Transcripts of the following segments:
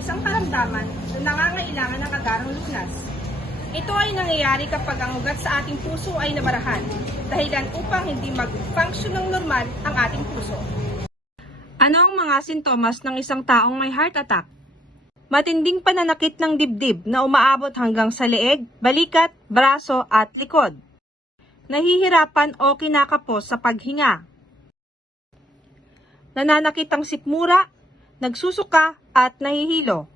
isang karamdaman na nangangailangan ng agarang lunas. Ito ay nangyayari kapag ang ugat sa ating puso ay nabarahan, dahilan upang hindi mag-function ng normal ang ating puso. Ano ang mga sintomas ng isang taong may heart attack? Matinding pananakit ng dibdib na umaabot hanggang sa leeg, balikat, braso at likod. Nahihirapan o kinakapos sa paghinga. Nananakit ang sikmura, nagsusuka at nahihilo.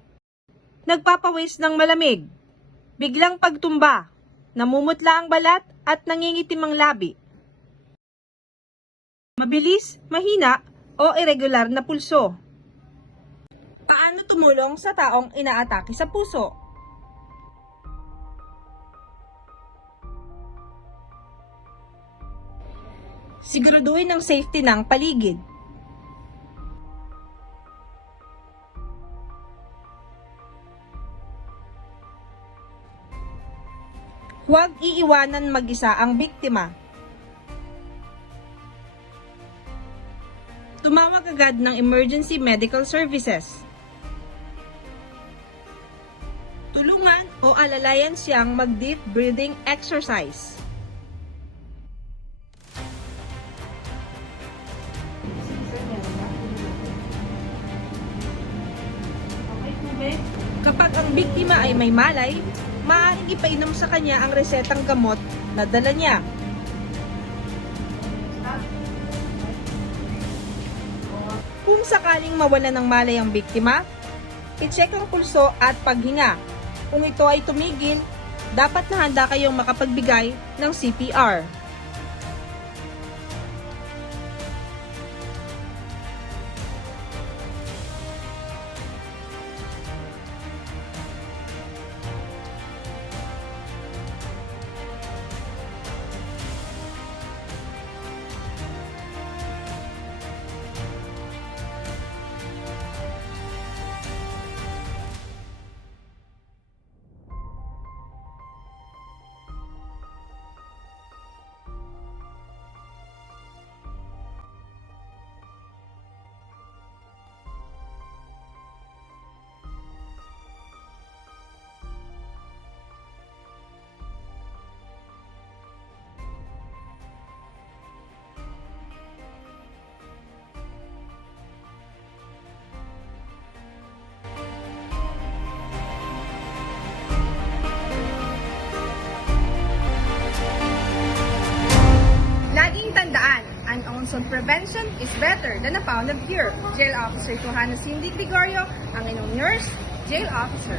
Nagpapawis ng malamig. Biglang pagtumba, namumutla ang balat at nangingitim ang labi. Mabilis, mahina o irregular na pulso. Paano tumulong sa taong inaatake sa puso? Siguraduhin ang safety ng paligid. Huwag iiwanan mag-isa ang biktima. Tumawag agad ng emergency medical services. Tulungan o alalayan siyang mag-deep breathing exercise. Kapag ang biktima ay may malay, maaaring ipainom sa kanya ang resetang gamot na dala niya. Kung sakaling mawala ng malay ang biktima, i-check ang pulso at paghinga. Kung ito ay tumigil, dapat na handa kayong makapagbigay ng CPR. Laging tandaan, an ounce of prevention is better than a pound of cure. Jail Officer Johanna Cindy Gregorio, ang inyong nurse, jail officer.